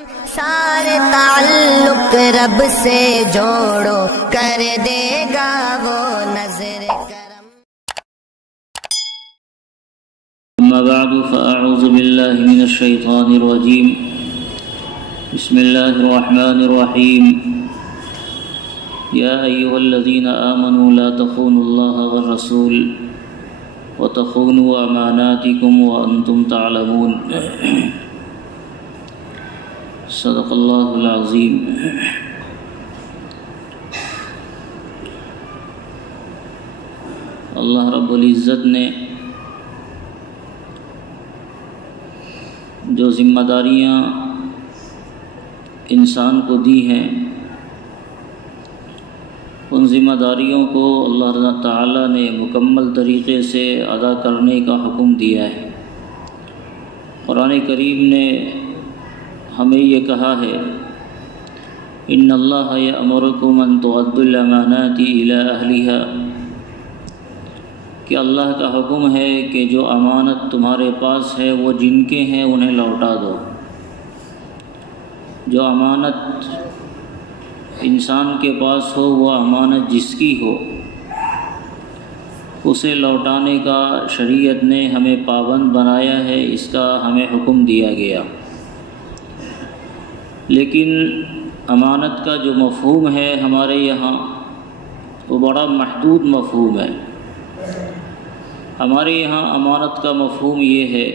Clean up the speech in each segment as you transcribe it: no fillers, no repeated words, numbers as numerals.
سارے تعلق رب سے جوڑو، کر دے گا وہ نظر کرم۔ اما بعد فاعوذ باللہ من الشیطان الرجیم، بسم اللہ الرحمن الرحیم۔ یا ایھا الذین آمنوا لا تخونوا اللہ والرسول وتخونوا اماناتکم وانتم تعلمون۔ صدق اللہ العظیم۔ اللہ رب العزت نے جو ذمہ داریاں انسان کو دی ہیں، ان ذمہ داریوں کو اللہ تعالیٰ نے مکمل طریقے سے ادا کرنے کا حکم دیا ہے۔ قرآن کریم نے ہمیں یہ کہا ہے، ان اللہ یأمرکم ان تؤدوا الامانات الی اہلہا، کہ اللہ کا حکم ہے کہ جو امانت تمہارے پاس ہے وہ جن کے ہیں انہیں لوٹا دو۔ جو امانت انسان کے پاس ہو، وہ امانت جس کی ہو، اسے لوٹانے کا شریعت نے ہمیں پابند بنایا ہے، اس کا ہمیں حکم دیا گیا۔ لیکن امانت کا جو مفہوم ہے ہمارے یہاں، وہ بڑا محدود مفہوم ہے۔ ہمارے یہاں امانت کا مفہوم یہ ہے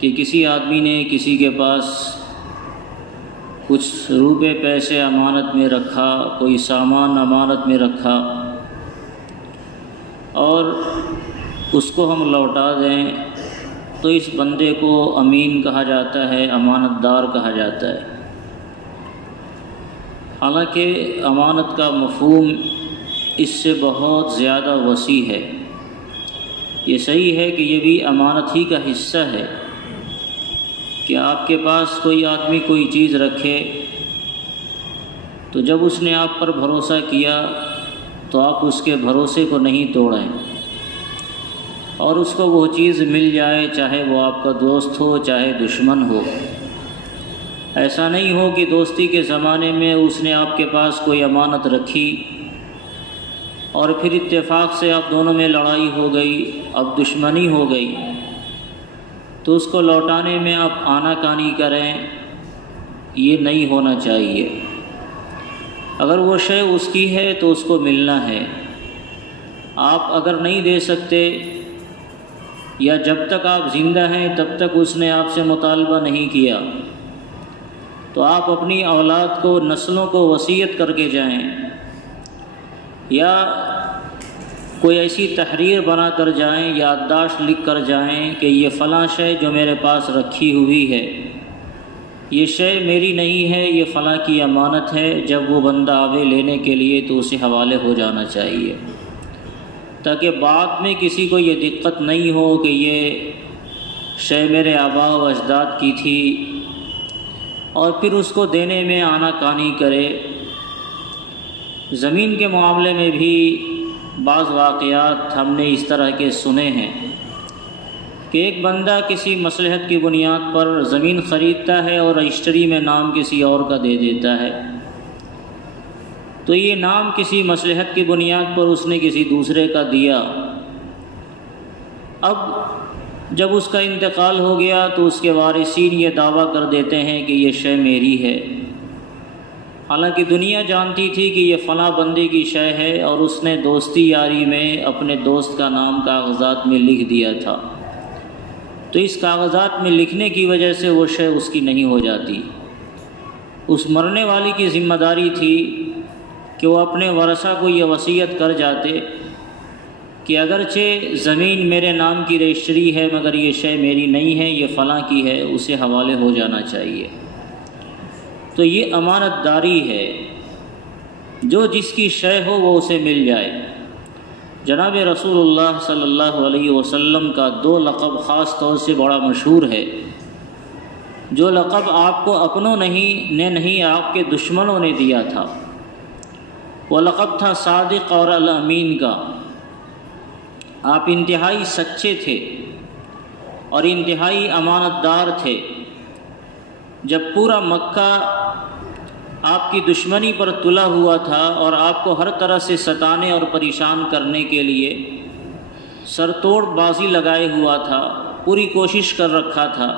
کہ کسی آدمی نے کسی کے پاس کچھ روپے پیسے امانت میں رکھا، کوئی سامان امانت میں رکھا، اور اس کو ہم لوٹا دیں تو اس بندے کو امین کہا جاتا ہے، امانت دار کہا جاتا ہے۔ حالانکہ امانت کا مفہوم اس سے بہت زیادہ وسیع ہے۔ یہ صحیح ہے کہ یہ بھی امانت ہی کا حصہ ہے کہ آپ کے پاس کوئی آدمی کوئی چیز رکھے، تو جب اس نے آپ پر بھروسہ کیا تو آپ اس کے بھروسے کو نہیں توڑیں، اور اس کو وہ چیز مل جائے، چاہے وہ آپ کا دوست ہو چاہے دشمن ہو۔ ایسا نہیں ہو کہ دوستی کے زمانے میں اس نے آپ کے پاس کوئی امانت رکھی اور پھر اتفاق سے آپ دونوں میں لڑائی ہو گئی، اب دشمنی ہو گئی، تو اس کو لوٹانے میں آپ آناکانی کریں۔ یہ نہیں ہونا چاہیے۔ اگر وہ شے اس کی ہے تو اس کو ملنا ہے۔ آپ اگر نہیں دے سکتے، یا جب تک آپ زندہ ہیں تب تک اس نے آپ سے مطالبہ نہیں کیا، تو آپ اپنی اولاد کو، نسلوں کو وصیت کر کے جائیں، یا کوئی ایسی تحریر بنا کر جائیں، یادداشت لکھ کر جائیں کہ یہ فلاں شے جو میرے پاس رکھی ہوئی ہے، یہ شے میری نہیں ہے، یہ فلاں کی امانت ہے۔ جب وہ بندہ آوے لینے کے لیے تو اسے حوالے ہو جانا چاہیے، تاکہ بعد میں کسی کو یہ دقت نہیں ہو کہ یہ شے میرے آباء و اجداد کی تھی، اور پھر اس کو دینے میں آناکانی کرے۔ زمین کے معاملے میں بھی بعض واقعات ہم نے اس طرح کے سنے ہیں کہ ایک بندہ کسی مصلحت کی بنیاد پر زمین خریدتا ہے اور رجسٹری میں نام کسی اور کا دے دیتا ہے، تو یہ نام کسی مصلحت کی بنیاد پر اس نے کسی دوسرے کا دیا۔ اب جب اس کا انتقال ہو گیا تو اس کے وارثین یہ دعویٰ کر دیتے ہیں کہ یہ شے میری ہے، حالانکہ دنیا جانتی تھی کہ یہ فلاں بندے کی شے ہے، اور اس نے دوستی یاری میں اپنے دوست کا نام کاغذات میں لکھ دیا تھا، تو اس کاغذات میں لکھنے کی وجہ سے وہ شے اس کی نہیں ہو جاتی۔ اس مرنے والی کی ذمہ داری تھی کہ وہ اپنے ورثہ کو یہ وصیت کر جاتے کہ اگرچہ زمین میرے نام کی رجسٹری ہے مگر یہ شے میری نہیں ہے، یہ فلاں کی ہے، اسے حوالے ہو جانا چاہیے۔ تو یہ امانت داری ہے، جو جس کی شے ہو وہ اسے مل جائے۔ جناب رسول اللہ صلی اللہ علیہ وسلم کا دو لقب خاص طور سے بڑا مشہور ہے، جو لقب آپ کو اپنوں نے نہیں آپ کے دشمنوں نے دیا تھا۔ وہ لقب تھا صادق اور الامین کا۔ آپ انتہائی سچے تھے اور انتہائی امانت دار تھے۔ جب پورا مکہ آپ کی دشمنی پر تلا ہوا تھا اور آپ کو ہر طرح سے ستانے اور پریشان کرنے کے لیے سر توڑ بازی لگائے ہوا تھا، پوری کوشش کر رکھا تھا،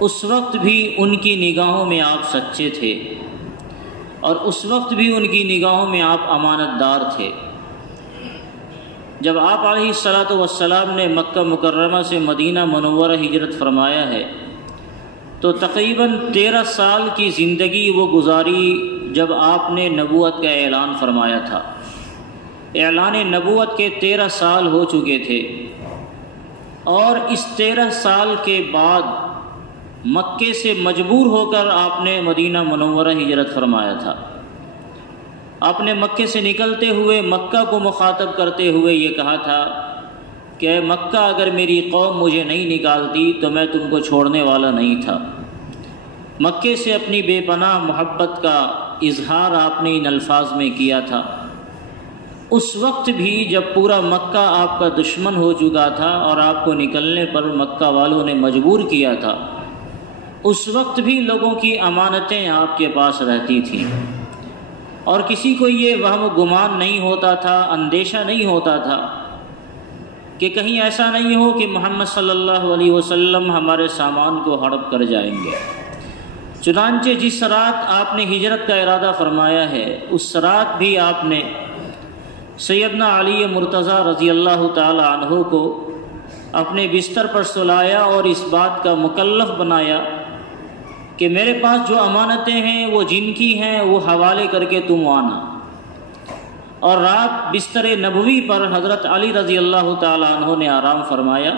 اس وقت بھی ان کی نگاہوں میں آپ سچے تھے اور اس وقت بھی ان کی نگاہوں میں آپ امانت دار تھے۔ جب آپ علیہ الصلاۃ والسلام نے مکہ مکرمہ سے مدینہ منورہ ہجرت فرمایا ہے تو تقریباً 13 سال کی زندگی وہ گزاری جب آپ نے نبوت کا اعلان فرمایا تھا۔ اعلان نبوت کے 13 سال ہو چکے تھے اور اس 13 سال کے بعد مکے سے مجبور ہو کر آپ نے مدینہ منورہ ہجرت فرمایا تھا۔ آپ نے مکے سے نکلتے ہوئے مکہ کو مخاطب کرتے ہوئے یہ کہا تھا کہ اے مکہ، اگر میری قوم مجھے نہیں نکالتی تو میں تم کو چھوڑنے والا نہیں تھا۔ مکے سے اپنی بے پناہ محبت کا اظہار آپ نے ان الفاظ میں کیا تھا۔ اس وقت بھی جب پورا مکہ آپ کا دشمن ہو چکا تھا اور آپ کو نکلنے پر مکہ والوں نے مجبور کیا تھا، اس وقت بھی لوگوں کی امانتیں آپ کے پاس رہتی تھیں اور کسی کو یہ وہم و گمان نہیں ہوتا تھا، اندیشہ نہیں ہوتا تھا کہ کہیں ایسا نہیں ہو کہ محمد صلی اللہ علیہ وسلم ہمارے سامان کو ہڑپ کر جائیں گے۔ چنانچہ جس رات آپ نے ہجرت کا ارادہ فرمایا ہے، اس رات بھی آپ نے سیدنا علی مرتضیٰ رضی اللہ تعالی عنہ کو اپنے بستر پر سلایا اور اس بات کا مکلف بنایا کہ میرے پاس جو امانتیں ہیں وہ جن کی ہیں وہ حوالے کر کے تم آنا۔ اور رات بستر نبوی پر حضرت علی رضی اللہ تعالی عنہ نے آرام فرمایا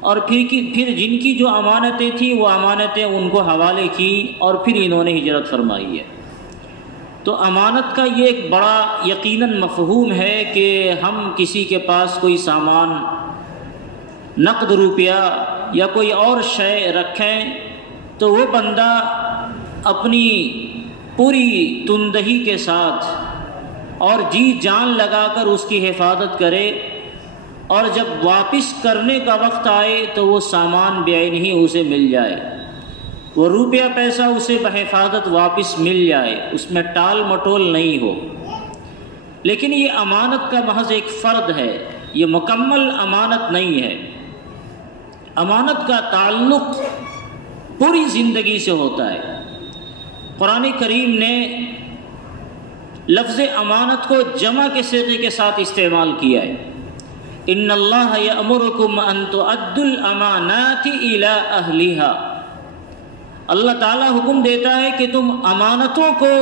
اور پھر جن کی جو امانتیں تھیں وہ امانتیں ان کو حوالے کی اور پھر انہوں نے ہجرت فرمائی ہے۔ تو امانت کا یہ ایک بڑا یقیناً مفہوم ہے کہ ہم کسی کے پاس کوئی سامان، نقد روپیہ یا کوئی اور شے رکھیں تو وہ بندہ اپنی پوری تندہی کے ساتھ اور جی جان لگا کر اس کی حفاظت کرے، اور جب واپس کرنے کا وقت آئے تو وہ سامان بعین ہی اسے مل جائے، وہ روپیہ پیسہ اسے بحفاظت واپس مل جائے، اس میں ٹال مٹول نہیں ہو۔ لیکن یہ امانت کا محض ایک فرد ہے، یہ مکمل امانت نہیں ہے۔ امانت کا تعلق پوری زندگی سے ہوتا ہے۔ قرآن کریم نے لفظ امانت کو جمع کے صیغے کے ساتھ استعمال کیا ہے۔ ان اللہ یأمرکم ان تؤدوا الامانات الی اہلھا، اللہ تعالیٰ حکم دیتا ہے کہ تم امانتوں کو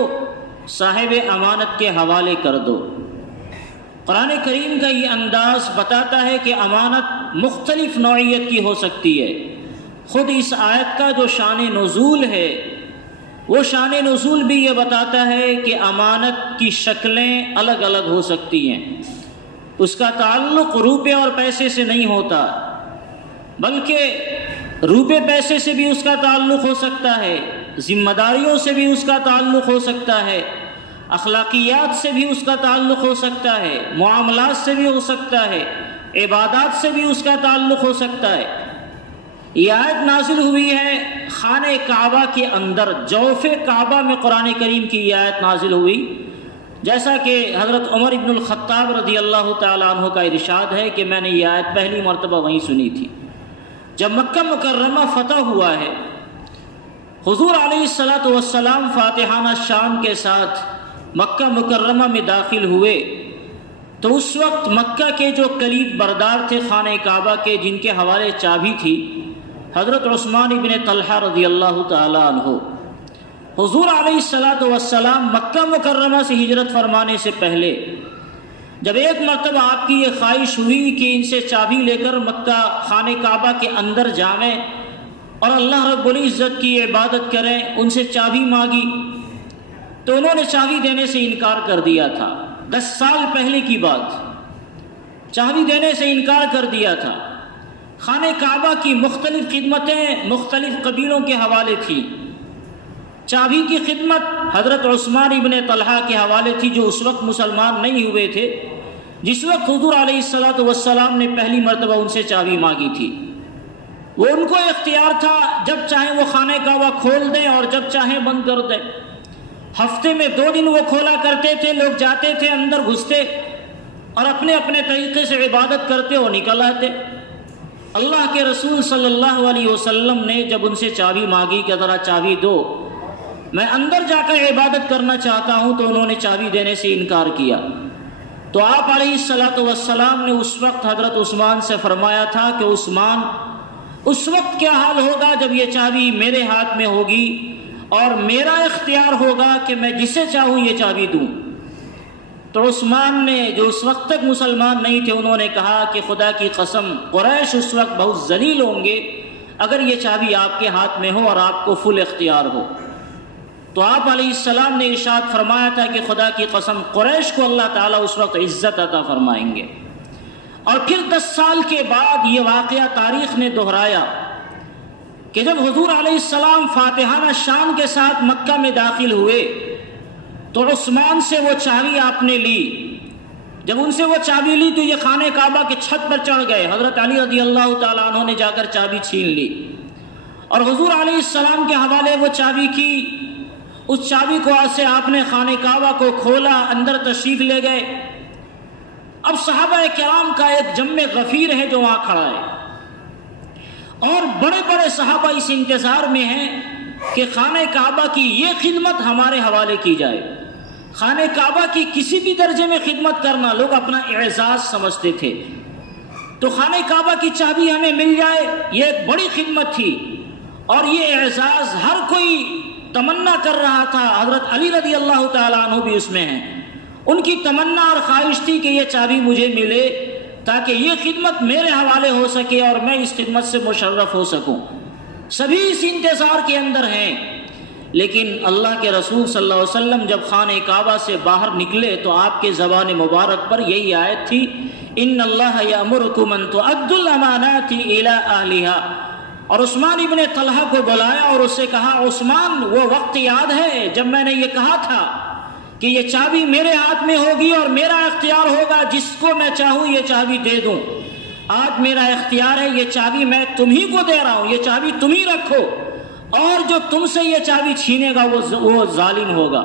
صاحب امانت کے حوالے کر دو۔ قرآن کریم کا یہ انداز بتاتا ہے کہ امانت مختلف نوعیت کی ہو سکتی ہے۔ خود اس آیت کا جو شان نزول ہے وہ شان نزول بھی یہ بتاتا ہے کہ امانت کی شکلیں الگ الگ ہو سکتی ہیں۔ اس کا تعلق روپے اور پیسے سے نہیں ہوتا، بلکہ روپے پیسے سے بھی اس کا تعلق ہو سکتا ہے، ذمہ داریوں سے بھی اس کا تعلق ہو سکتا ہے، اخلاقیات سے بھی اس کا تعلق ہو سکتا ہے، معاملات سے بھی ہو سکتا ہے، عبادات سے بھی اس کا تعلق ہو سکتا ہے۔ یہ آیت نازل ہوئی ہے خانہ کعبہ کے اندر، جوف کعبہ میں قرآن کریم کی یہ آیت نازل ہوئی، جیسا کہ حضرت عمر ابن الخطاب رضی اللہ تعالیٰ عنہ کا ارشاد ہے کہ میں نے یہ آیت پہلی مرتبہ وہیں سنی تھی جب مکہ مکرمہ فتح ہوا ہے۔ حضور علیہ الصلاۃ والسلام فاتحانہ شان کے ساتھ مکہ مکرمہ میں داخل ہوئے تو اس وقت مکہ کے جو کلید بردار تھے خانہ کعبہ کے، جن کے حوالے چابی تھی، حضرت عثمان ابن طلحہ رضی اللہ تعالی عنہ، حضور علیہ الصلاۃ والسلام مکہ مکرمہ سے ہجرت فرمانے سے پہلے جب ایک مرتبہ آپ کی یہ خواہش ہوئی کہ ان سے چابی لے کر مکہ خانہ کعبہ کے اندر جائیں اور اللہ رب العزت کی عبادت کریں، ان سے چابی مانگی تو انہوں نے چابی دینے سے انکار کر دیا تھا۔ 10 سال پہلے کی بات، چابی دینے سے انکار کر دیا تھا۔ خانہ کعبہ کی مختلف خدمتیں مختلف قبیلوں کے حوالے تھیں۔ چابی کی خدمت حضرت عثمان ابن طلحہ کے حوالے تھی جو اس وقت مسلمان نہیں ہوئے تھے، جس وقت حضور علیہ الصلاۃ والسلام نے پہلی مرتبہ ان سے چابی مانگی تھی۔ وہ ان کو اختیار تھا جب چاہیں وہ خانہ کعبہ کھول دیں اور جب چاہیں بند کر دیں۔ ہفتے میں 2 دن وہ کھولا کرتے تھے، لوگ جاتے تھے، اندر گھستے اور اپنے اپنے طریقے سے عبادت کرتے اور نکل آتے۔ اللہ کے رسول صلی اللہ علیہ وسلم نے جب ان سے چابی مانگی کہ ذرا چابی دو، میں اندر جا کر عبادت کرنا چاہتا ہوں، تو انہوں نے چابی دینے سے انکار کیا۔ تو آپ علیہ الصلوۃ والسلام نے اس وقت حضرت عثمان سے فرمایا تھا کہ عثمان، اس وقت کیا حال ہوگا جب یہ چابی میرے ہاتھ میں ہوگی اور میرا اختیار ہوگا کہ میں جسے چاہوں یہ چابی دوں۔ تو عثمان نے، جو اس وقت تک مسلمان نہیں تھے، انہوں نے کہا کہ خدا کی قسم قریش اس وقت بہت ذلیل ہوں گے اگر یہ چابی آپ کے ہاتھ میں ہو اور آپ کو فل اختیار ہو۔ تو آپ علیہ السلام نے ارشاد فرمایا تھا کہ خدا کی قسم قریش کو اللہ تعالیٰ اس وقت عزت عطا فرمائیں گے۔ اور پھر 10 سال کے بعد یہ واقعہ تاریخ نے دہرایا کہ جب حضور علیہ السلام فاتحانہ شان کے ساتھ مکہ میں داخل ہوئے تو عثمان سے وہ چابی آپ نے لی۔ جب ان سے وہ چابی لی تو یہ خانہ کعبہ کے چھت پر چڑھ گئے، حضرت علی رضی اللہ تعالیٰ عنہ نے جا کر چابی چھین لی اور حضور علیہ السلام کے حوالے وہ چابی کی۔ اس چابی کو سے آپ نے خانہ کعبہ کو کھولا، اندر تشریف لے گئے۔ اب صحابہ کرام کا ایک جم غفیر ہے جو وہاں کھڑا ہے، اور بڑے بڑے صحابہ اس انتظار میں ہیں کہ خانہ کعبہ کی یہ خدمت ہمارے حوالے کی جائے۔ خانہ کعبہ کی کسی بھی درجے میں خدمت کرنا لوگ اپنا اعزاز سمجھتے تھے، تو خانہ کعبہ کی چابی ہمیں مل جائے یہ ایک بڑی خدمت تھی، اور یہ اعزاز ہر کوئی تمنا کر رہا تھا۔ حضرت علی رضی اللہ تعالیٰ عنہ بھی اس میں ہیں، ان کی تمنا اور خواہش تھی کہ یہ چابی مجھے ملے تاکہ یہ خدمت میرے حوالے ہو سکے اور میں اس خدمت سے مشرف ہو سکوں۔ سبھی اس انتظار کے اندر ہیں، لیکن اللہ کے رسول صلی اللہ علیہ وسلم جب خانہ کعبہ سے باہر نکلے تو آپ کے زبان مبارک پر یہی آیت تھی، ان اللہ یأمرکم ان تؤدوا الامانات الی اہلھا۔ اور عثمان ابن طلحہ کو بلایا اور اس سے کہا، عثمان وہ وقت یاد ہے جب میں نے یہ کہا تھا کہ یہ چابی میرے ہاتھ میں ہوگی اور میرا اختیار ہوگا، جس کو میں چاہوں یہ چابی دے دوں۔ آج میرا اختیار ہے، یہ چابی میں تمہیں کو دے رہا ہوں، یہ چابی تم ہی رکھو، اور جو تم سے یہ چابی چھینے گا وہ ظالم ہوگا۔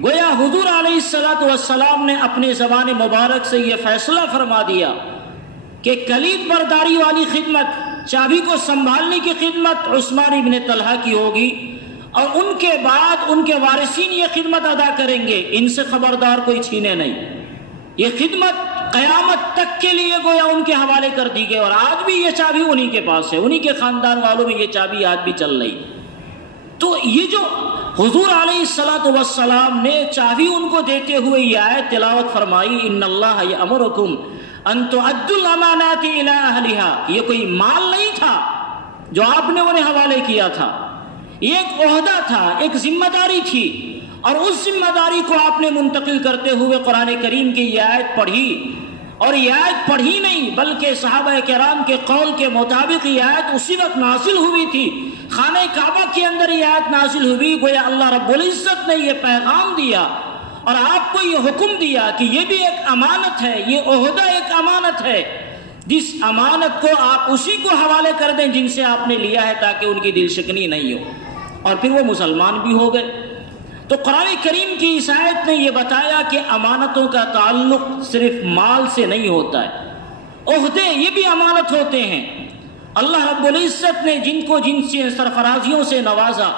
گویا حضور علیہ الصلوۃ والسلام نے اپنے زبان مبارک سے یہ فیصلہ فرما دیا کہ کلید برداری والی خدمت، چابی کو سنبھالنے کی خدمت عثمان ابن طلحہ کی ہوگی، اور ان کے بعد ان کے وارثین یہ خدمت ادا کریں گے، ان سے خبردار کوئی چھینے نہیں۔ یہ خدمت قیامت تک کے لیے گویا ان کے حوالے کر دی گئی، اور آج بھی یہ چابی انہی کے پاس ہے، انہی کے خاندان والوں میں یہ چابی آج بھی چل رہی۔ تو یہ جو حضور علیہ الصلوۃ والسلام نے چابی ان کو دیتے ہوئے یہ آیت تلاوت فرمائی، ان اللہ یأمرکم ان تؤدوا الامانات الی اہلھا، یہ کوئی مال نہیں تھا جو آپ نے انہیں حوالے کیا تھا، یہ ایک عہدہ تھا، ایک ذمہ داری تھی، اور اس ذمہ داری کو آپ نے منتقل کرتے ہوئے قرآن کریم کی یہ آیت پڑھی، اور یہ آیت پڑھی نہیں بلکہ صحابہ کرام کے قول کے مطابق یہ آیت اسی وقت نازل ہوئی تھی، خانہ کعبہ کے اندر یہ آیت نازل ہوئی۔ گویا اللہ رب العزت نے یہ پیغام دیا اور آپ کو یہ حکم دیا کہ یہ بھی ایک امانت ہے، یہ عہدہ ایک امانت ہے، جس امانت کو آپ اسی کو حوالے کر دیں جن سے آپ نے لیا ہے، تاکہ ان کی دل شکنی نہیں ہو، اور پھر وہ مسلمان بھی ہو گئے۔ تو قرآن کریم کی اس آیت نے یہ بتایا کہ امانتوں کا تعلق صرف مال سے نہیں ہوتا ہے، عہدے یہ بھی امانت ہوتے ہیں۔ اللہ رب العزت نے جن کو جن سرفرازیوں سے نوازا،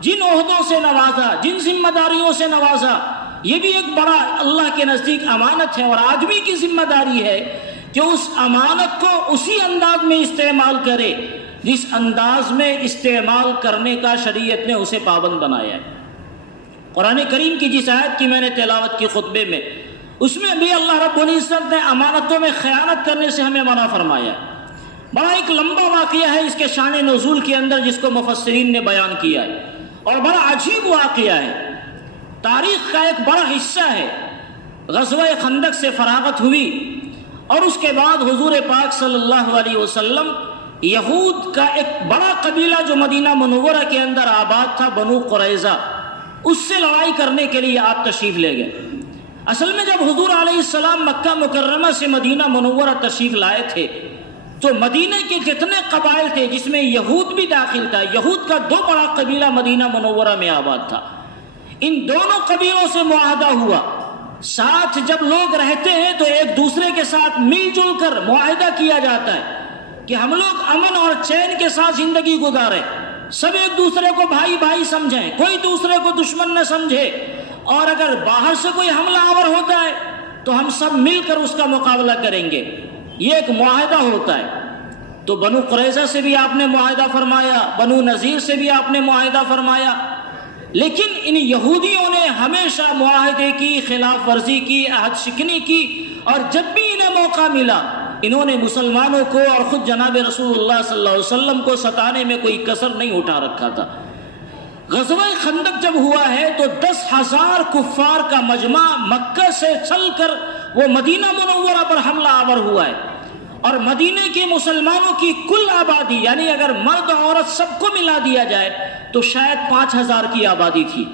جن عہدوں سے نوازا، جن ذمہ داریوں سے نوازا، یہ بھی ایک بڑا اللہ کے نزدیک امانت ہے، اور آدمی کی ذمہ داری ہے کہ اس امانت کو اسی انداز میں استعمال کرے جس انداز میں استعمال کرنے کا شریعت نے اسے پابند بنایا ہے۔ قرآن کریم کی جس آیت کی میں نے تلاوت کی خطبے میں، اس میں بھی اللہ رب العزت نے امانتوں میں خیانت کرنے سے ہمیں منع فرمایا ہے۔ بڑا ایک لمبا واقعہ ہے اس کے شان نزول کے اندر جس کو مفسرین نے بیان کیا ہے، اور بڑا عجیب واقعہ ہے، تاریخ کا ایک بڑا حصہ ہے۔ غزوہ خندق سے فراغت ہوئی اور اس کے بعد حضور پاک صلی اللہ علیہ وسلم یہود کا ایک بڑا قبیلہ جو مدینہ منورہ کے اندر آباد تھا، بنو قریظہ، اس سے لڑائی کرنے کے لیے آپ تشریف لے گئے۔ اصل میں جب حضور علیہ السلام مکہ مکرمہ سے مدینہ منورہ تشریف لائے تھے تو مدینہ کے جتنے قبائل تھے جس میں یہود بھی داخل تھا، یہود کا 2 بڑا قبیلہ مدینہ منورہ میں آباد تھا، ان دونوں قبیلوں سے معاہدہ ہوا۔ ساتھ جب لوگ رہتے ہیں تو ایک دوسرے کے ساتھ مل جل کر معاہدہ کیا جاتا ہے کہ ہم لوگ امن اور چین کے ساتھ زندگی گزاریں، سب ایک دوسرے کو بھائی بھائی سمجھیں، کوئی دوسرے کو دشمن نہ سمجھے، اور اگر باہر سے کوئی حملہ آور ہوتا ہے تو ہم سب مل کر اس کا مقابلہ کریں گے، یہ ایک معاہدہ ہوتا ہے۔ تو بنو قریظہ سے بھی آپ نے معاہدہ فرمایا، بنو نذیر سے بھی آپ نے معاہدہ فرمایا، لیکن ان یہودیوں نے ہمیشہ معاہدے کی خلاف ورزی کی، عہد شکنی کی، اور جب بھی انہیں موقع ملا انہوں نے مسلمانوں کو اور خود جناب رسول اللہ صلی اللہ علیہ وسلم کو ستانے میں کوئی کسر نہیں اٹھا رکھا تھا۔ غزوہ خندق جب ہوا ہے تو 10,000 کفار کا مجمع مکہ سے چل کر وہ مدینہ منورہ پر حملہ آور ہوا ہے، اور مدینے کے مسلمانوں کی کل آبادی، یعنی اگر مرد عورت سب کو ملا دیا جائے تو شاید 5,000 کی آبادی تھی۔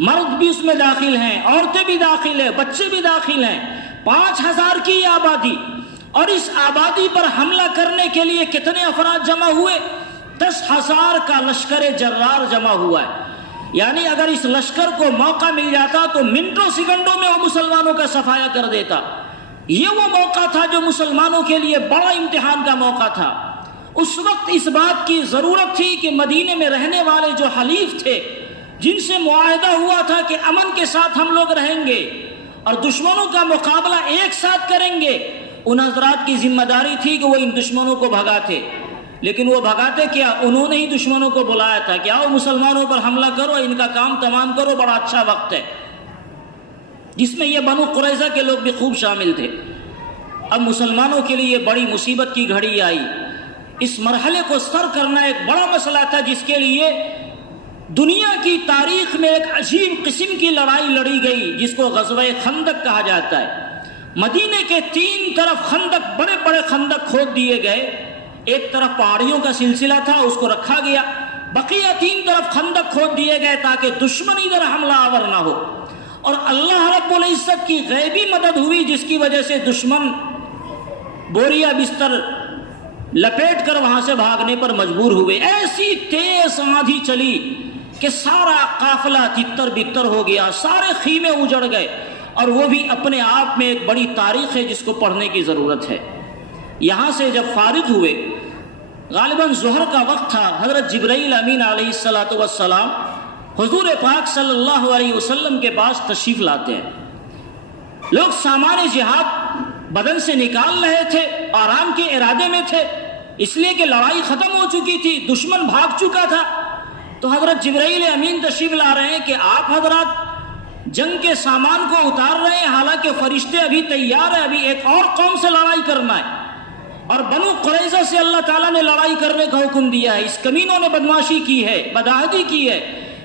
مرد بھی اس میں داخل ہیں، عورتیں بھی داخل ہیں، بچے بھی داخل ہیں، 5,000 کی آبادی، اور اس آبادی پر حملہ کرنے کے لیے کتنے افراد جمع ہوئے؟ 10,000 کا لشکر جرار جمع ہوا ہے، یعنی اگر اس لشکر کو موقع مل جاتا تو منٹوں سیکنڈوں میں وہ مسلمانوں کا صفایا کر دیتا۔ یہ وہ موقع تھا جو مسلمانوں کے لیے بڑا امتحان کا موقع تھا۔ اس وقت اس بات کی ضرورت تھی کہ مدینے میں رہنے والے جو حلیف تھے، جن سے معاہدہ ہوا تھا کہ امن کے ساتھ ہم لوگ رہیں گے اور دشمنوں کا مقابلہ ایک ساتھ کریں گے، ان حضرات کی ذمہ داری تھی کہ وہ ان دشمنوں کو بھگاتے۔ لیکن وہ بھگاتے کیا؟ انہوں نے ہی دشمنوں کو بلایا تھا کہ آؤ مسلمانوں پر حملہ کرو، ان کا کام تمام کرو، بڑا اچھا وقت ہے، جس میں یہ بنو قریظہ کے لوگ بھی خوب شامل تھے۔ اب مسلمانوں کے لیے بڑی مصیبت کی گھڑی آئی۔ اس مرحلے کو سر کرنا ایک بڑا مسئلہ تھا، جس کے لیے دنیا کی تاریخ میں ایک عجیب قسم کی لڑائی لڑی گئی، جس کو غزوہ خندق کہا جاتا ہے۔ مدینے کے 3 طرف خندق، بڑے بڑے خندق کھود دیے گئے۔ ایک طرف پہاڑیوں کا سلسلہ تھا، اس کو رکھا گیا، بقیہ 3 طرف خندق کھود دیے گئے تاکہ دشمن ادھر حملہ آور نہ ہو، اور اللہ رب العزت کی غیبی مدد ہوئی، جس کی وجہ سے دشمن بوریا بستر لپیٹ کر وہاں سے بھاگنے پر مجبور ہوئے۔ ایسی تیز آندھی چلی کہ سارا قافلہ تتر بتر ہو گیا، سارے خیمے اجڑ گئے، اور وہ بھی اپنے آپ میں ایک بڑی تاریخ ہے جس کو پڑھنے کی ضرورت ہے۔ یہاں سے جب فارغ ہوئے، غالباً ظہر کا وقت تھا، حضرت جبرائیل امین علیہ السلام حضور پاک صلی اللہ علیہ وسلم کے پاس تشریف لاتے ہیں۔ لوگ سامان جہاد بدن سے نکال رہے تھے، آرام کے ارادے میں تھے، اس لیے کہ لڑائی ختم ہو چکی تھی، دشمن بھاگ چکا تھا۔ تو حضرت جبرائیل امین تشریف لا رہے ہیں کہ آپ حضرات جنگ کے سامان کو اتار رہے ہیں، حالانکہ فرشتے ابھی تیار ہیں، ابھی ایک اور قوم سے لڑائی کرنا ہے، اور بنو قریظہ سے اللہ تعالیٰ نے لڑائی کرنے کا حکم دیا ہے۔ اس کمینوں نے بدماشی کی ہے، بدعہدی کی ہے،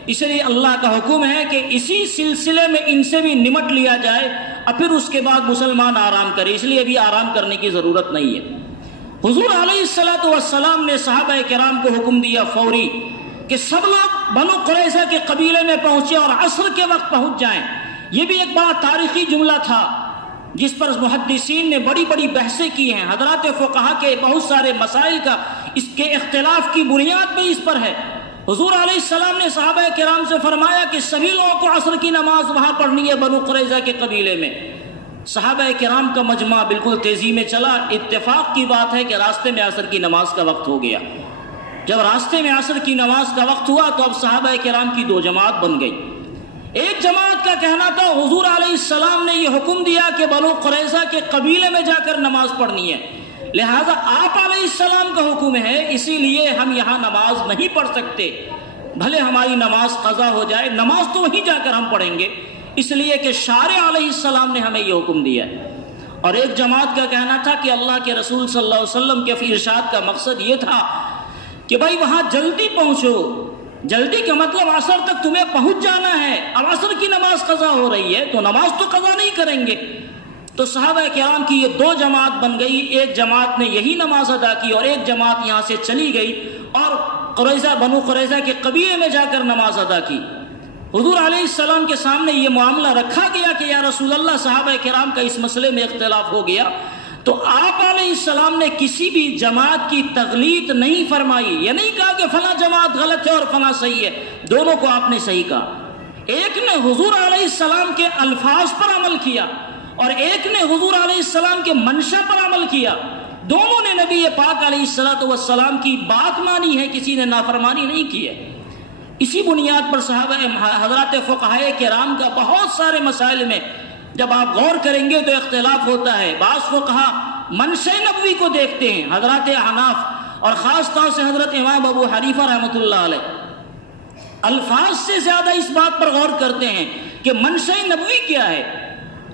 اس لیے اللہ کا حکم ہے کہ اسی سلسلے میں ان سے بھی نمٹ لیا جائے، اور پھر اس کے بعد مسلمان آرام کرے، اس لیے ابھی آرام کرنے کی ضرورت نہیں ہے۔ حضور علیہ السلام نے صحابہ کرام کو حکم دیا فوری کہ سب لوگ بنو قریظہ کے قبیلے میں پہنچے اور عصر کے وقت پہنچ جائیں۔ یہ بھی ایک بڑا تاریخی جملہ تھا، جس پر محدثین نے بڑی بڑی بحثیں کی ہیں، حضرات فقہا کے بہت سارے مسائل کا اس کے اختلاف کی بنیاد بھی اس پر ہے۔ حضور علیہ السلام نے صحابہ کرام سے فرمایا کہ سبھی لوگوں کو عصر کی نماز وہاں پڑھنی ہے بنو قریظہ کے قبیلے میں۔ صحابہ کرام کا مجمع بالکل تیزی میں چلا۔ اتفاق کی بات ہے کہ راستے میں عصر کی نماز کا وقت ہو گیا۔ جب راستے میں عصر کی نماز کا وقت ہوا تو اب صحابہ کرام کی 2 جماعت بن گئی۔ ایک جماعت کا کہنا تھا حضور علیہ السلام نے یہ حکم دیا کہ بنو قریظہ کے قبیلے میں جا کر نماز پڑھنی ہے، لہذا آپ علیہ السلام کا حکم ہے، اسی لیے ہم یہاں نماز نہیں پڑھ سکتے، بھلے ہماری نماز قضا ہو جائے، نماز تو وہیں جا کر ہم پڑھیں گے، اس لیے کہ شارع علیہ السلام نے ہمیں یہ حکم دیا ہے۔ اور ایک جماعت کا کہنا تھا کہ اللہ کے رسول صلی اللہ علیہ وسلم کے ارشاد کا مقصد یہ تھا کہ بھائی وہاں جلدی پہنچو، جلدی کا مطلب عصر تک تمہیں پہنچ جانا ہے، اب عصر کی نماز قضا ہو رہی ہے تو نماز تو قضا نہیں کریں گے۔ تو صحابہ کرام کی یہ 2 جماعت بن گئی، ایک جماعت نے یہی نماز ادا کی اور ایک جماعت یہاں سے چلی گئی اور بنو قریظہ کے قبیلے میں جا کر نماز ادا کی۔ حضور علیہ السلام کے سامنے یہ معاملہ رکھا گیا کہ یا رسول اللہ، صحابہ کرام کا اس مسئلے میں اختلاف ہو گیا، تو آپ علیہ السلام نے کسی بھی جماعت کی تغلیط نہیں فرمائی. یہ نہیں کہا کہ فلاں جماعت غلط ہے اور فلاں صحیح ہے، دونوں کو آپ نے صحیح کہا. ایک نے حضور علیہ السلام کے الفاظ پر عمل کیا اور ایک نے حضور علیہ السلام کے منشا پر عمل کیا. دونوں نے نبی پاک علیہ السلام کی بات مانی ہے، کسی نے نافرمانی نہیں کی ہے. اسی بنیاد پر صحابہ حضرات فقہاء کرام کا بہت سارے مسائل میں جب آپ غور کریں گے تو اختلاف ہوتا ہے. بعض فقہا منشا نبوی کو دیکھتے ہیں، حضرات احناف اور خاص طور سے حضرت امام ابو حنیفہ رحمۃ اللہ علیہ الفاظ سے زیادہ اس بات پر غور کرتے ہیں کہ منشا نبوی کیا ہے،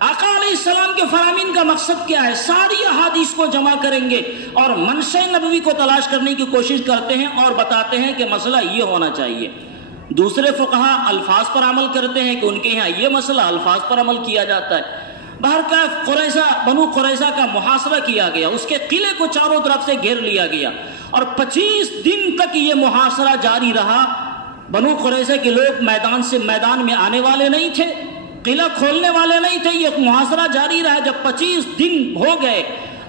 آقا علیہ السلام کے فرامین کا مقصد کیا ہے. ساری احادیث کو جمع کریں گے اور منشا نبوی کو تلاش کرنے کی کوشش کرتے ہیں اور بتاتے ہیں کہ مسئلہ یہ ہونا چاہیے. دوسرے فقہا الفاظ پر عمل کرتے ہیں کہ ان کے یہاں یہ مسئلہ الفاظ پر عمل کیا جاتا ہے. بہرکیف بنو قریظہ کا محاصرہ کیا گیا، اس کے قلعے کو چاروں طرف سے گھیر لیا گیا اور 25 دن تک یہ محاصرہ جاری رہا. بنو قریظہ کے لوگ میدان میں آنے والے نہیں تھے، قلعہ کھولنے والے نہیں تھے. یہ محاصرہ جاری رہا. جب 25 دن ہو گئے،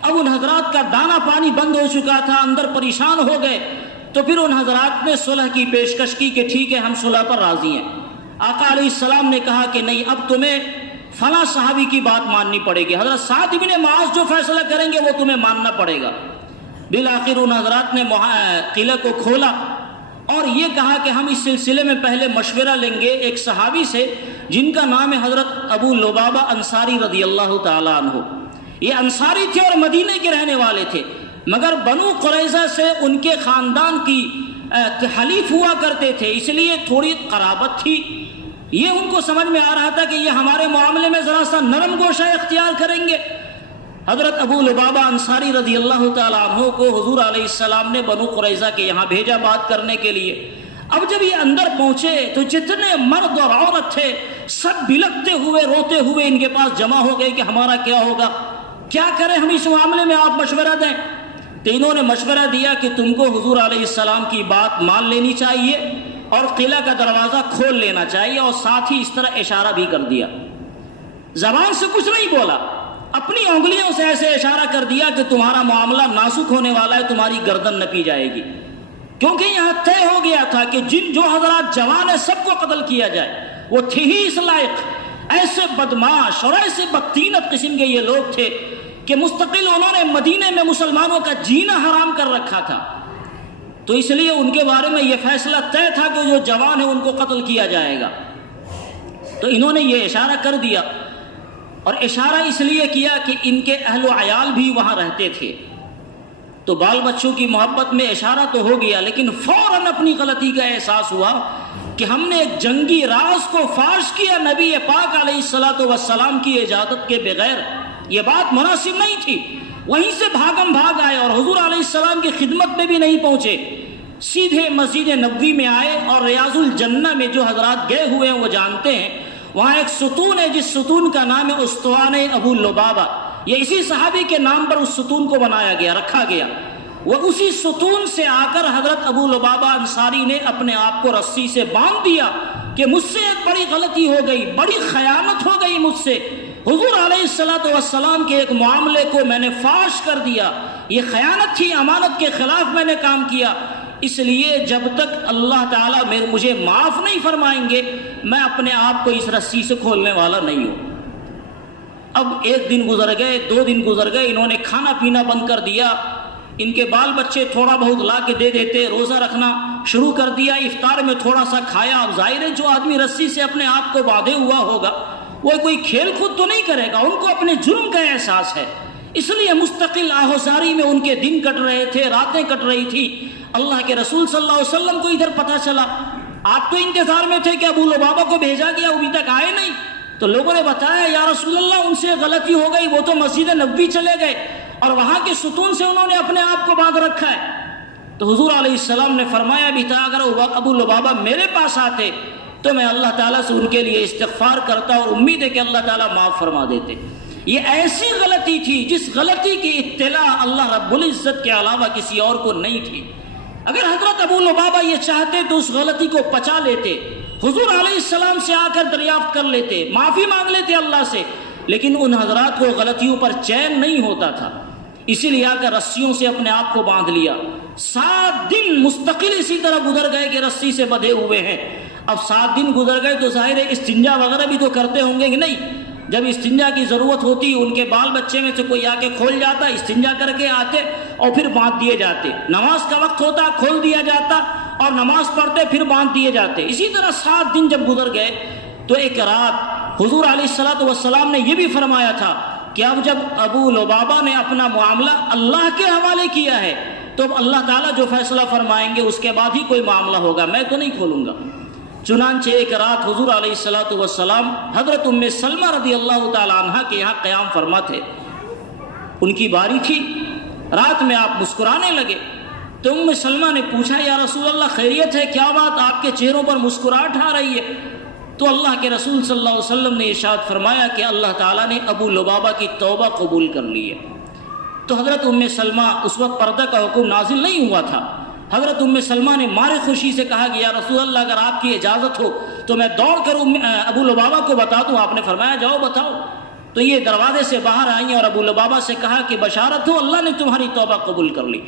اب ان حضرات کا دانا پانی بند ہو چکا تھا، اندر پریشان ہو گئے. تو پھر ان حضرات نے صلح کی پیشکش کی کہ ٹھیک ہے ہم صلح پر راضی ہیں. آقا علیہ السلام نے کہا کہ نہیں، اب تمہیں فلاں صحابی کی بات ماننی پڑے گی، حضرت سعد بن معاذ جو فیصلہ کریں گے وہ تمہیں ماننا پڑے گا. بالآخر ان حضرات نے قلعہ کو کھولا اور یہ کہا کہ ہم اس سلسلے میں پہلے مشورہ لیں گے ایک صحابی سے جن کا نام ہے حضرت ابو لبابہ انصاری رضی اللہ تعالیٰ عنہ. یہ انصاری تھے اور مدینے کے رہنے والے تھے، مگر بنو قریظہ سے ان کے خاندان کی حلیف ہوا کرتے تھے، اس لیے تھوڑی قرابت تھی. یہ ان کو سمجھ میں آ رہا تھا کہ یہ ہمارے معاملے میں ذرا سا نرم گوشہ اختیار کریں گے. حضرت ابو لبابہ انصاری رضی اللہ تعالیٰ عنہ کو حضور علیہ السلام نے بنو قریظہ کے یہاں بھیجا بات کرنے کے لیے. اب جب یہ اندر پہنچے تو جتنے مرد اور عورت تھے سب بلکتے ہوئے روتے ہوئے ان کے پاس جمع ہو گئے کہ ہمارا کیا ہوگا، کیا کریں ہم اس معاملے میں، آپ مشورہ دیں. تینوں نے مشورہ دیا کہ تم کو حضور علیہ السلام کی بات مان لینی چاہیے اور قلعہ کا دروازہ کھول لینا چاہیے، اور ساتھ ہی اس طرح اشارہ بھی کر دیا. زبان سے کچھ نہیں بولا، اپنی انگلیوں سے ایسے اشارہ کر دیا کہ تمہارا معاملہ نازک ہونے والا ہے، تمہاری گردن نپی جائے گی. کیونکہ یہاں طے ہو گیا تھا کہ جو حضرات جوان ہیں سب کو قتل کیا جائے. وہ تھے ہی اس لائق، ایسے بدماش اور ایسے بدتینت قسم کے یہ لوگ تھے کہ مستقل انہوں نے مدینے میں مسلمانوں کا جینا حرام کر رکھا تھا. تو اس لیے ان کے بارے میں یہ فیصلہ طے تھا کہ جو جوان ہے ان کو قتل کیا جائے گا. تو انہوں نے یہ اشارہ کر دیا، اور اشارہ اس لیے کیا کہ ان کے اہل و عیال بھی وہاں رہتے تھے. تو بال بچوں کی محبت میں اشارہ تو ہو گیا، لیکن فوراً اپنی غلطی کا احساس ہوا کہ ہم نے ایک جنگی راز کو فاش کیا نبی پاک علیہ السلام کی اجازت کے بغیر. یہ بات مناسب نہیں تھی. وہیں سے بھاگم بھاگ آئے اور حضور علیہ السلام کی خدمت میں بھی نہیں پہنچے، سیدھے مسجد نبوی میں آئے. اور ریاض الجنہ میں جو حضرات گئے ہوئے ہیں وہ جانتے ہیں، وہاں ایک ستون ہے جس ستون کا نام ہے استوان ابو لبابہ. یہ اسی صحابی کے نام پر اس ستون کو بنایا گیا، رکھا گیا. وہ اسی ستون سے آ کر حضرت ابو لبابہ انصاری نے اپنے آپ کو رسی سے باندھ دیا کہ مجھ سے ایک بڑی غلطی ہو گئی، بڑی خیانت ہو گئی مجھ سے. حضور علیہ السلام کے ایک معاملے کو میں نے فاش کر دیا، یہ خیانت تھی، امانت کے خلاف میں نے کام کیا. اس لیے جب تک اللہ تعالیٰ مجھے معاف نہیں فرمائیں گے میں اپنے آپ کو اس رسی سے کھولنے والا نہیں ہوں. اب ایک دن گزر گئے، 2 دن گزر گئے، انہوں نے کھانا پینا بند کر دیا. ان کے بال بچے تھوڑا بہت لا کے دے دیتے، روزہ رکھنا شروع کر دیا. افطار میں تھوڑا سا کھایا. اب ظاہر ہے جو آدمی رسی سے اپنے آپ کو باندھے ہوا ہوگا وہ کوئی کھیل کود تو نہیں کرے گا، ان کو اپنے جرم کا احساس ہے. اس لیے مستقل آہوزاری میں ان کے دن کٹ رہے تھے، راتیں کٹ رہی تھی. اللہ کے رسول صلی اللہ علیہ وسلم کو ادھر پتہ چلا. آپ تو انتظار میں تھے کہ ابو لبابہ کو بھیجا گیا، ابھی تک آئے نہیں. تو لوگوں نے بتایا یا رسول اللہ ان سے غلطی ہو گئی، وہ تو مسجد نبوی چلے گئے اور وہاں کے ستون سے انہوں نے اپنے آپ کو باندھ رکھا ہے. تو حضور علیہ السلام نے فرمایا بھی تھا اگر ابو لبابہ میرے پاس آتے تو میں اللہ تعالیٰ سے ان کے لیے استغفار کرتا اور امید ہے کہ اللہ تعالیٰ معاف فرما دیتے. یہ ایسی غلطی تھی جس غلطی کی اطلاع اللہ رب العزت کے علاوہ کسی اور کو نہیں تھی. اگر حضرت ابو لبابہ یہ چاہتے تو اس غلطی کو پچا لیتے، حضور علیہ السلام سے آ کر دریافت کر لیتے، معافی مانگ لیتے اللہ سے. لیکن ان حضرات کو غلطیوں پر چین نہیں ہوتا تھا. اسی لیے آ کر رسیوں سے اپنے آپ کو باندھ لیا. 7 دن مستقل اسی طرح گزر گئے کہ رسی سے بندھے ہوئے ہیں. اب 7 دن گزر گئے تو ظاہر ہے استنجا وغیرہ بھی تو کرتے ہوں گے کہ نہیں. جب استنجا کی ضرورت ہوتی ان کے بال بچے میں سے کوئی آ کے کھول جاتا, استنجا کر کے آتے اور پھر باندھ دیے جاتے. نماز کا وقت ہوتا کھول دیا جاتا اور نماز پڑھتے پھر باندھ دیے جاتے. اسی طرح 7 دن جب گزر گئے تو ایک رات حضور علیہ الصلوۃ والسلام نے یہ بھی فرمایا تھا کہ اب جب ابو لبابہ نے اپنا معاملہ اللہ کے حوالے کیا ہے تو اب اللہ تعالیٰ جو فیصلہ فرمائیں گے اس کے بعد ہی کوئی معاملہ ہوگا, میں تو نہیں کھولوں گا. چنانچہ ایک رات حضور علیہ الصلوۃ والسلام حضرت ام سلمہ رضی اللہ تعالی عنہا کے یہاں قیام فرما تھے. ان کی باری تھی, رات میں آپ مسکرانے لگے تو ام سلمہ نے پوچھا یا رسول اللہ خیریت ہے, کیا بات آپ کے چہروں پر مسکراہٹ آ رہی ہے؟ تو اللہ کے رسول صلی اللہ علیہ وسلم نے ارشاد فرمایا کہ اللہ تعالیٰ نے ابو لبابہ کی توبہ قبول کر لی ہے. تو حضرت ام سلمہ, اس وقت پردہ کا حکم نازل نہیں ہوا تھا, حضرت ام سلمہ نے مارے خوشی سے کہا کہ یا رسول اللہ اگر آپ کی اجازت ہو تو میں دوڑ کر ابو لبابہ کو بتا دوں. آپ نے فرمایا جاؤ بتاؤ. تو یہ دروازے سے باہر آئیں اور ابو لبابہ سے کہا کہ بشارت ہو اللہ نے تمہاری توبہ قبول کر لی.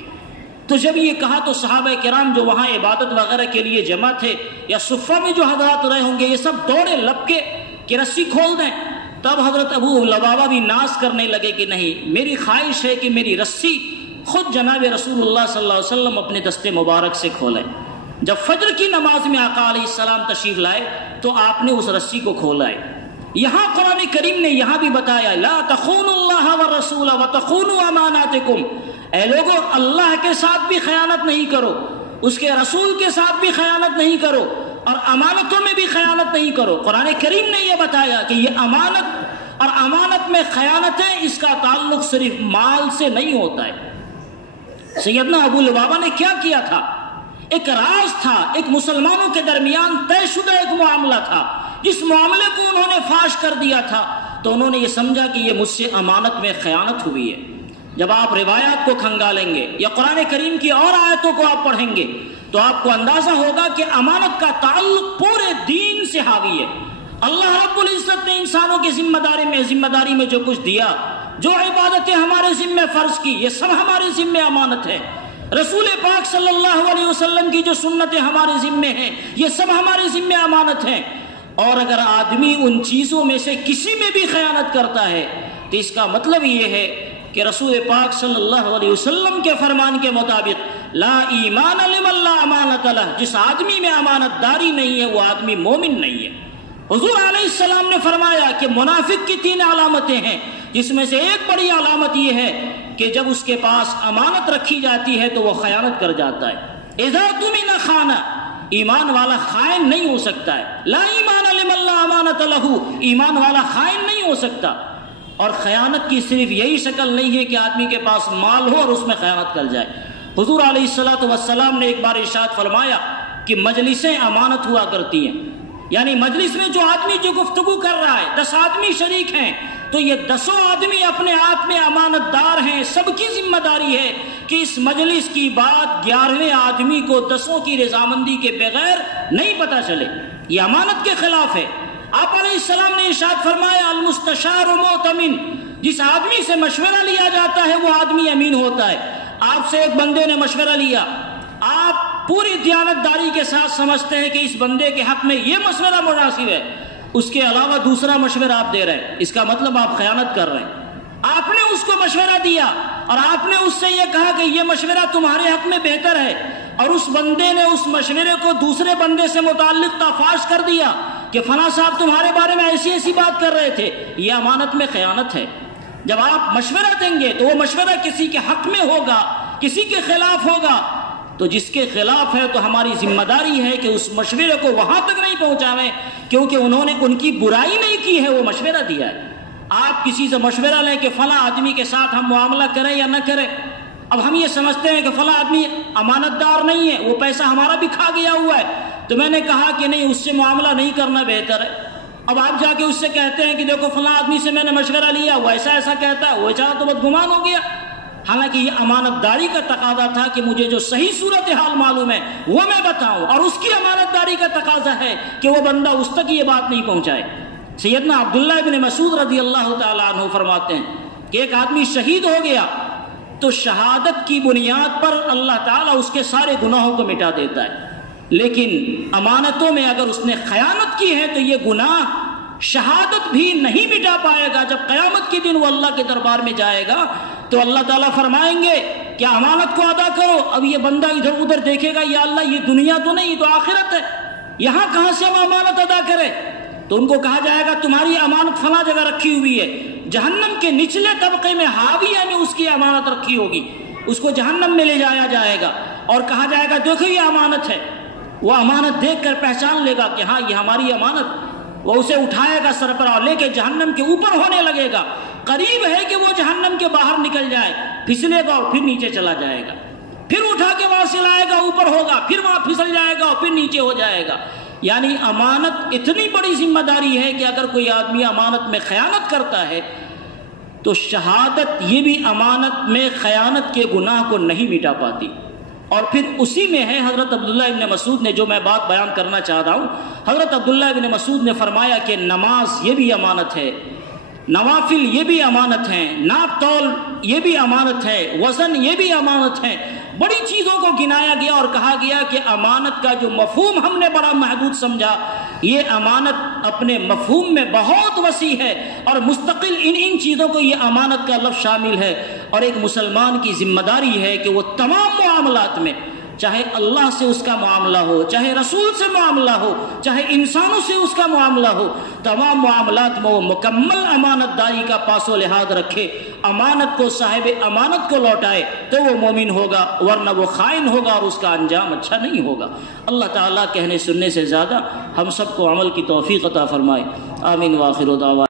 تو جب یہ کہا تو صحابہ کرام جو وہاں عبادت وغیرہ کے لیے جمع تھے یا صفہ میں جو حضرات رہے ہوں گے یہ سب دوڑے لپکے کہ رسی کھول دیں. تب حضرت ابو لبابہ بھی ناز کرنے لگے کہ نہیں, میری خواہش ہے کہ میری رسی خود جناب رسول اللہ صلی اللہ علیہ وسلم اپنے دستے مبارک سے کھولیں. جب فجر کی نماز میں آقا علیہ السلام تشریف لائے تو آپ نے اس رسی کو کھولا ہے. یہاں قرآن کریم نے یہاں بھی بتایا لا تخونوا اللہ والرسول وتخونوا اماناتکم, اے لوگو اللہ کے ساتھ بھی خیانت نہیں کرو, اس کے رسول کے ساتھ بھی خیانت نہیں کرو اور امانتوں میں بھی خیانت نہیں کرو. قرآن کریم نے یہ بتایا کہ یہ امانت اور امانت میں خیانت ہے, اس کا تعلق صرف مال سے نہیں ہوتا ہے. سیدنا ابو لبابہ نے کیا کیا تھا؟ ایک راز تھا, ایک مسلمانوں کے درمیان طے شدہ ایک معاملہ تھا. جس معاملے کو انہوں نے فاش کر دیا تھا تو انہوں نے یہ سمجھا کہ یہ مجھ سے امانت میں خیانت ہوئی ہے. جب آپ روایات کو کھنگالیں گے یا قرآن کریم کی اور آیتوں کو آپ پڑھیں گے تو آپ کو اندازہ ہوگا کہ امانت کا تعلق پورے دین سے حاوی ہے. اللہ رب العزت نے انسانوں کی ذمہ داری میں جو کچھ دیا, جو عبادتیں ہمارے ذمہ فرض کی, یہ سب ہمارے ذمہ امانت ہے. رسول پاک صلی اللہ علیہ وسلم کی جو سنتیں ہمارے ذمہ ہیں یہ سب ہمارے ذمہ امانت ہیں. اور اگر آدمی ان چیزوں میں سے کسی میں بھی خیانت کرتا ہے تو اس کا مطلب یہ ہے کہ رسول پاک صلی اللہ علیہ وسلم کے فرمان کے مطابق لا ایمان لمن لا امانت لہ, جس آدمی میں امانت داری نہیں ہے وہ آدمی مومن نہیں ہے. حضور علیہ السلام نے فرمایا کہ منافق کی 3 علامتیں ہیں, جس میں سے ایک بڑی علامت یہ ہے کہ جب اس کے پاس امانت رکھی جاتی ہے تو وہ خیانت کر جاتا ہے. اذا تمن خان, ایمان والا خائن نہیں ہو سکتا ہے. لا ایمان لمن لا امانت لہ, ایمان والا خائن نہیں ہو سکتا. اور خیانت کی صرف یہی شکل نہیں ہے کہ آدمی کے پاس مال ہو اور اس میں خیانت کر جائے. حضور علیہ الصلوۃ والسلام نے ایک بار ارشاد فرمایا کہ مجلسیں امانت ہوا کرتی ہیں, یعنی مجلس میں جو آدمی جو گفتگو کر رہا ہے 10 آدمی شریک ہیں تو یہ 10 آدمی اپنے آپ میں امانت دار ہیں. سب کی ذمہ داری ہے کہ اس مجلس کی بات 11ویں آدمی کو 10 کی رضامندی کے بغیر نہیں پتہ چلے. یہ امانت کے خلاف ہے. آپ علیہ السلام نے ارشاد فرمایا المستشار مؤتمن, جس آدمی سے مشورہ لیا جاتا ہے وہ آدمی امین ہوتا ہے. آپ سے ایک بندے نے مشورہ لیا, آپ پوری دیانتداری کے ساتھ سمجھتے ہیں کہ اس بندے کے حق میں یہ مشورہ مناسب ہے, اس کے علاوہ دوسرا مشورہ آپ دے رہے ہیں, اس کا مطلب آپ خیانت کر رہے ہیں. آپ نے اس کو مشورہ دیا اور آپ نے اس سے یہ کہا کہ یہ مشورہ تمہارے حق میں بہتر ہے, اور اس بندے نے اس مشورے کو دوسرے بندے سے متعلق فاش کر دیا کہ فلاں صاحب تمہارے بارے میں ایسی ایسی بات کر رہے تھے. یہ امانت میں خیانت ہے. جب آپ مشورہ دیں گے تو وہ مشورہ کسی کے حق میں ہوگا, کسی کے خلاف ہوگا, تو جس کے خلاف ہے تو ہماری ذمہ داری ہے کہ اس مشورے کو وہاں تک نہیں پہنچاویں, کیونکہ انہوں نے ان کی برائی نہیں کی ہے, وہ مشورہ دیا ہے. آپ کسی سے مشورہ لیں کہ فلاں آدمی کے ساتھ ہم معاملہ کریں یا نہ کریں. اب ہم یہ سمجھتے ہیں کہ فلاں آدمی امانت دار نہیں ہے, وہ پیسہ ہمارا بھی کھا گیا ہوا ہے, تو میں نے کہا کہ نہیں, اس سے معاملہ نہیں کرنا بہتر ہے. اب آپ جا کے اس سے کہتے ہیں کہ دیکھو فلاں آدمی سے میں نے مشورہ لیا, وہ ایسا ایسا کہتا ہے, وہ چاہا تو بدگمان ہو گیا. حالانکہ یہ امانت داری کا تقاضا تھا کہ مجھے جو صحیح صورتحال معلوم ہے وہ میں بتاؤں, اور اس کی امانت داری کا تقاضا ہے کہ وہ بندہ اس تک یہ بات نہیں پہنچائے. سیدنا عبداللہ ابن مسعود رضی اللہ تعالیٰ عنہ فرماتے ہیں کہ ایک آدمی شہید ہو گیا, تو شہادت کی بنیاد پر اللہ تعالیٰ اس کے سارے گناہوں کو مٹا دیتا ہے. لیکن امانتوں میں اگر اس نے خیانت کی ہے تو یہ گناہ شہادت بھی نہیں مٹا پائے گا. جب قیامت کے دن وہ اللہ کے دربار میں جائے گا تو اللہ تعالیٰ فرمائیں گے کہ امانت کو ادا کرو. اب یہ بندہ ادھر ادھر دیکھے گا، یا اللہ یہ دنیا تو نہیں، یہ تو آخرت ہے، یہاں کہاں سے ہم امانت ادا کریں؟ تو ان کو کہا جائے گا تمہاری امانت فلاں جگہ رکھی ہوئی ہے، جہنم کے نچلے طبقے میں حاویہ میں اس کی امانت رکھی ہوگی، اس کو جہنم میں لے جایا جائے گا اور کہا جائے گا دیکھو یہ امانت ہے. وہ امانت دیکھ کر پہچان لے گا کہ ہاں یہ ہماری امانت. وہ اسے اٹھائے گا سر پر اور لے کے جہنم کے اوپر ہونے لگے گا. قریب ہے کہ وہ جہنم کے باہر نکل جائے، پھسلے گا اور پھر نیچے چلا جائے گا، پھر اٹھا کے وہاں سے لائے گا اوپر ہوگا، پھر وہاں پھسل جائے گا اور پھر نیچے ہو جائے گا. یعنی امانت اتنی بڑی ذمہ داری ہے کہ اگر کوئی آدمی امانت میں خیانت کرتا ہے تو شہادت یہ بھی امانت میں خیانت کے گناہ کو نہیں مٹا پاتی. اور پھر اسی میں ہے حضرت عبداللہ ابن مسعود نے جو میں بات بیان کرنا چاہ رہا ہوں. حضرت عبداللہ ابن مسعود نے فرمایا کہ نماز یہ بھی امانت ہے، نوافل یہ بھی امانت ہیں، ناپ تول یہ بھی امانت ہے، وزن یہ بھی امانت ہے. بڑی چیزوں کو گنایا گیا اور کہا گیا کہ امانت کا جو مفہوم ہم نے بڑا محدود سمجھا، یہ امانت اپنے مفہوم میں بہت وسیع ہے اور مستقل ان چیزوں کو یہ امانت کا لفظ شامل ہے. اور ایک مسلمان کی ذمہ داری ہے کہ وہ تمام معاملات میں، چاہے اللہ سے اس کا معاملہ ہو، چاہے رسول سے معاملہ ہو، چاہے انسانوں سے اس کا معاملہ ہو، تمام معاملات میں وہ مکمل امانت داری کا پاس و لحاظ رکھے، امانت کو صاحب امانت کو لوٹائے تو وہ مومن ہوگا، ورنہ وہ خائن ہوگا اور اس کا انجام اچھا نہیں ہوگا. اللہ تعالیٰ کہنے سننے سے زیادہ ہم سب کو عمل کی توفیق عطا فرمائے. آمین. وآخر دعوانا